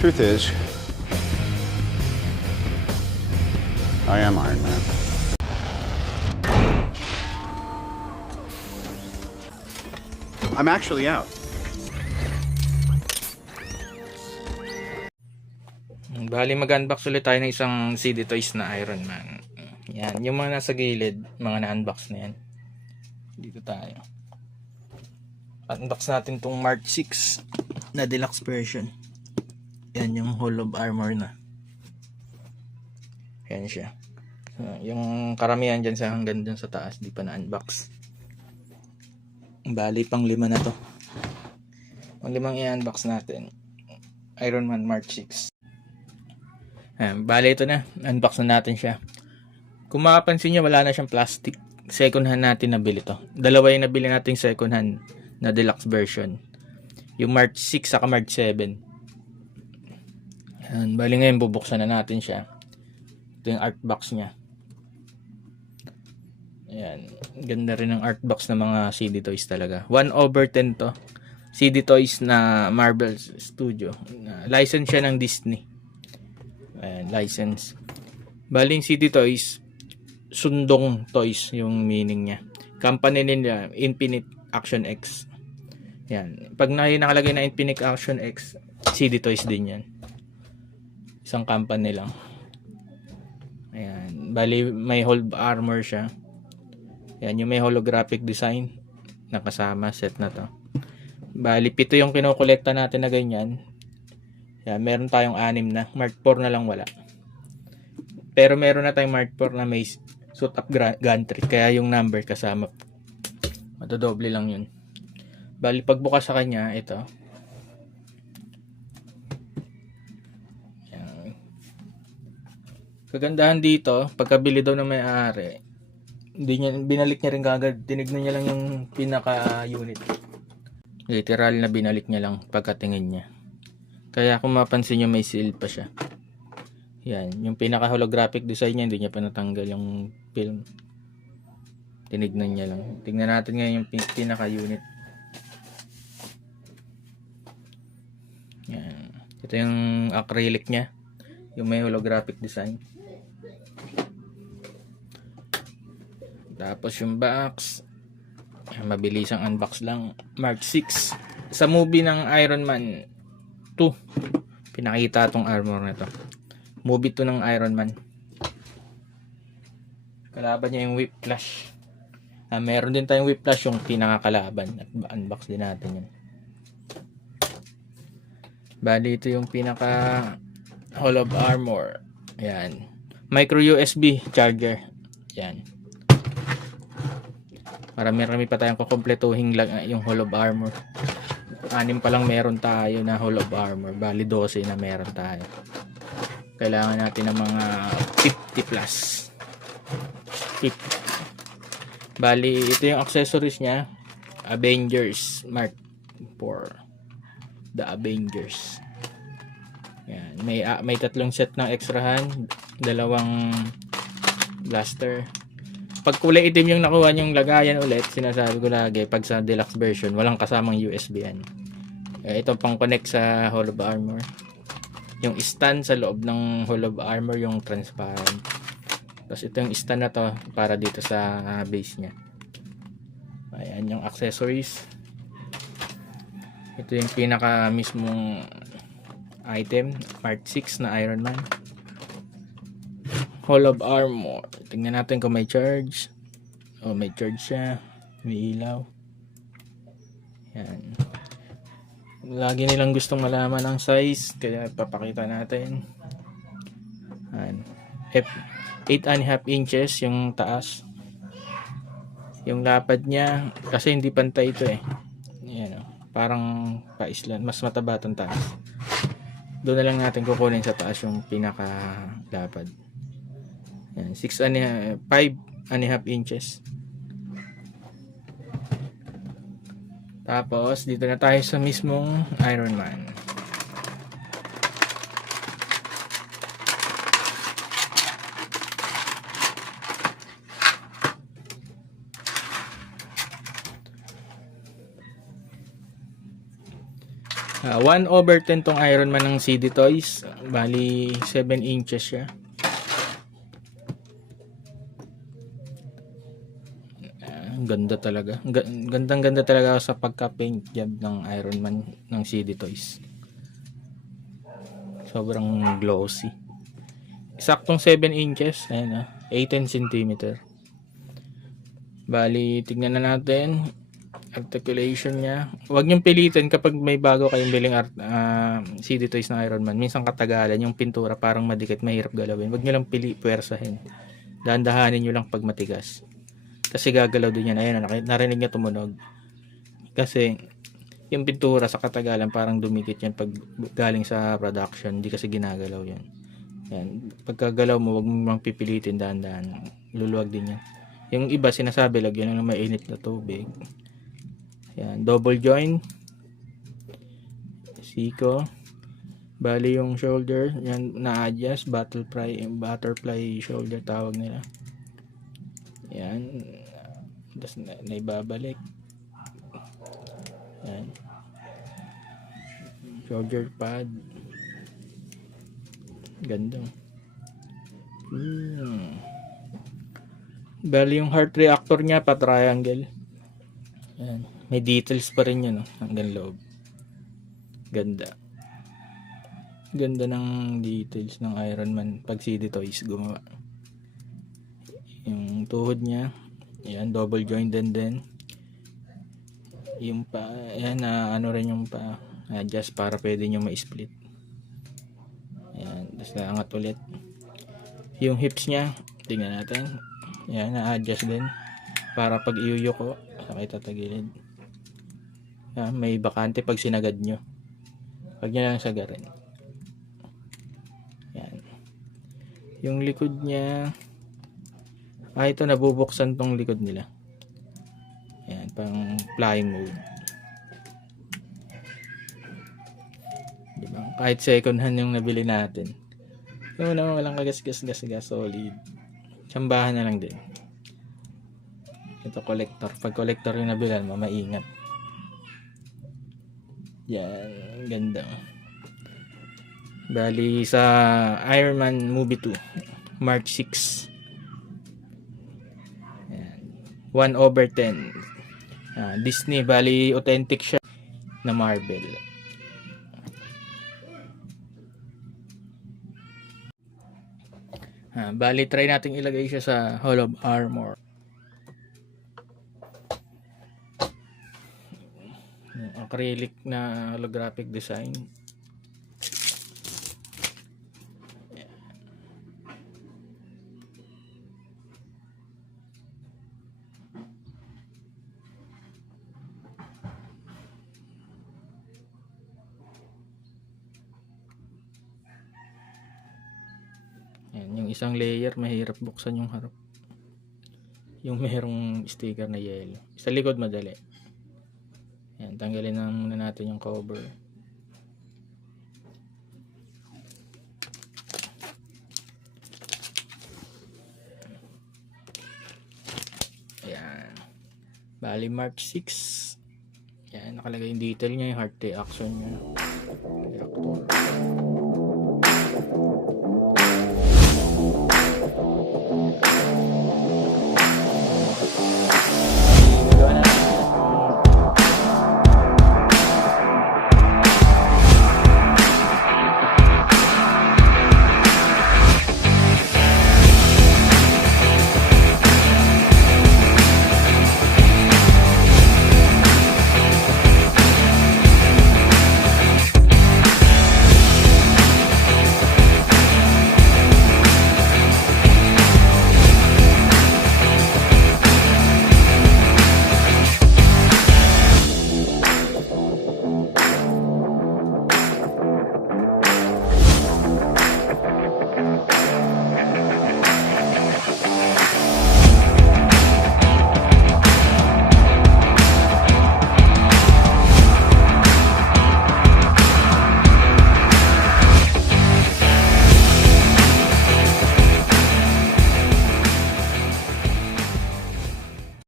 Truth is, I am Iron Man. I'm actually out. Bali mag-unbox ulit tayo ng isang CD Toys na Iron Man. Yan, yung mga nasa gilid, mga na-unbox na yan. Dito tayo. Unbox natin tong Mark 6 na deluxe version. Yan yung Hall of Armor na. Yan siya. Yung karamihan dyan sa hanggang dyan sa taas, di pa na-unbox. Bali pang 5 na to. Pang 5 i-unbox natin. Iron Man Mark 6. Bali ito na. Unbox na natin siya. Kung makapansin nyo, wala na siyang plastic. Second hand natin nabili to. Dalawa yung nabili natin second hand na deluxe version. Yung Mark 6 saka Mark 7. Bali ngayon bubuksan na natin siya. Ito yung art box niya. Ayan. Ganda rin ang art box ng mga CD Toys talaga. 1/10 to. CD Toys na Marvel Studio. License siya ng Disney. Ayan, license. Baling CD Toys, Sundong Toys yung meaning niya. Company nila, Infinite Action X. Yan. Pag nakalagay na Infinite Action X, CD Toys din yan. Isang company lang. Ayan. Bali, may Hall of Armor siya. Yan, yung may holographic design. Nakasama, set na to. Bali, 7 yung kinokolekta natin na ganyan. Yan, meron tayong 6 na. Mark 4 na lang wala. Pero meron na tayong Mark 4 na may suit up gantry. Kaya yung number kasama. Matodoble lang yun. Bali, pagbukas sa kanya, ito. Yan. Kagandahan dito, pagkabili daw ng may-ari, binalik niya rin kagad. Tinignan niya lang yung pinaka-unit. Literal na binalik niya lang pagkatingin niya. Kaya kung mapansin nyo, may seal pa siya. Yan, yung pinaka-holographic design niya, hindi niya pa natanggal yung film. Tinignan niya lang. Tingnan natin ngayon yung pinaka-unit. Yan. Ito yung acrylic niya. Yung may holographic design. Tapos yung box. Mabilis ang unbox lang. Mark 6. Sa movie ng Iron Man 2, pinakita tong armor na to. Movie 2 ng Iron Man. Kalaban niya yung Whiplash. Meron din tayong Whiplash yung pinakakalaban. At unbox din natin yun. Bali ito yung pinaka Hall of Armor. Ayan. Micro USB charger. Ayan. Marami pa tayong kukumpletuhin lang yung Hall of Armor. 6 pa lang meron tayo na Hall of Armor. Bali 12 na meron tayo. Kailangan natin ng mga 50 plus. 50. Bali ito yung accessories niya. Avengers Mark 4. The Avengers. Yan. May 3 set ng extra hand. 2 blaster. Pag kulay itim yung nakuha yung lagayan ulit, sinasabi ko lagi, pag sa deluxe version, walang kasamang USB yan. Ito pang connect sa Hall of Armor. Yung stand sa loob ng Hall of Armor, yung transparent. Tapos ito yung stand na to para dito sa base nya. Ayan yung accessories. Ito yung pinaka mismong item, Mark 6 na Iron Man. Hall of Armor. Tingnan natin kung may charge. May charge siya. May ilaw. Yan. Lagi nilang gustong malaman ang size, kaya papakita natin. Yan. 8.5 inches yung taas. Yung lapad niya, kasi hindi pantay ito eh. Yan, parang paislan. Mas mataba itong taas. Doon na lang natin kukunin sa taas yung pinaka lapad. Yan, 5.5 inches. Tapos dito na tayo sa mismong Iron Man. 1/10 tong Iron Man ng CD Toys. Bali 7 inches siya. Ang ganda talaga. Gandang-ganda talaga sa pagka-paint job ng Iron Man ng CD Toys. Sobrang glossy. Saktong 7 inches. Ayan 18 cm. Bali, tignan na natin. Articulation niya. Huwag niyong pilitin kapag may bago kayong biling CD Toys ng Iron Man. Minsan katagalan yung pintura parang madikit, mahirap galawin. Huwag niyo lang puwersahin. Dahan-dahanin niyo lang pag matigas. Kasi gagalaw din yan. Ayun, narinig niya tumunog. Kasi yung pintura sa katagalan parang dumikit yan pag galing sa production. Hindi kasi ginagalaw yan. Yan. Pagkagalaw mo, huwag mo lang pipilitin, dahan-dahan. Luluwag din yan. Yung iba sinasabi, lagyan ng mainit na tubig. Yan, double join. Siko. Bali yung shoulder, yan na-adjust, butterfly shoulder tawag nila. Yan. Tapos naibabalik. Yan. Shoulder pad. Ganda. Bali yung heart reactor niya pa triangle. Yan. May details pa rin yun, hanggang loob. Ganda. Ganda ng details ng Iron Man pag CD Toys gumawa. Yung tuhod niya, yan, double joint din. Yung pa, yan, ano rin yung pa, adjust para pwede nyo ma-split. Yan, tapos naangat ulit. Yung hips niya, tingnan natin. Yan, na-adjust din para pag iyuyuko, sakay tatagilid. Yan, may bakante pag sinagad nyo. Pag nyo lang sagarin. Yan. Yung likod niya, ito nabubuksan tong likod nila. Yan, pang flying mode. Diba? Kahit second hand yung nabili natin. Yung naman walang kagas-gas, solid. Tsambahan na lang din. Ito collector. Pag collector yung nabilan mo, maingat. Yan, ganda. Bali sa Iron Man Movie 2, March 6. Yan. 1/10. Disney, bali authentic siya na Marvel. Bali try nating ilagay siya sa Hall of Armor. Acrylic na holographic design. Yan, yung isang layer mahirap buksan yung harap. Yung merong sticker na yellow. Sa likod madali. Yan, tanggalin na muna natin yung cover. Ayan. Bali March 6. Yan, nakalagay yung detail niya, yung heart reaction niya. Reactor.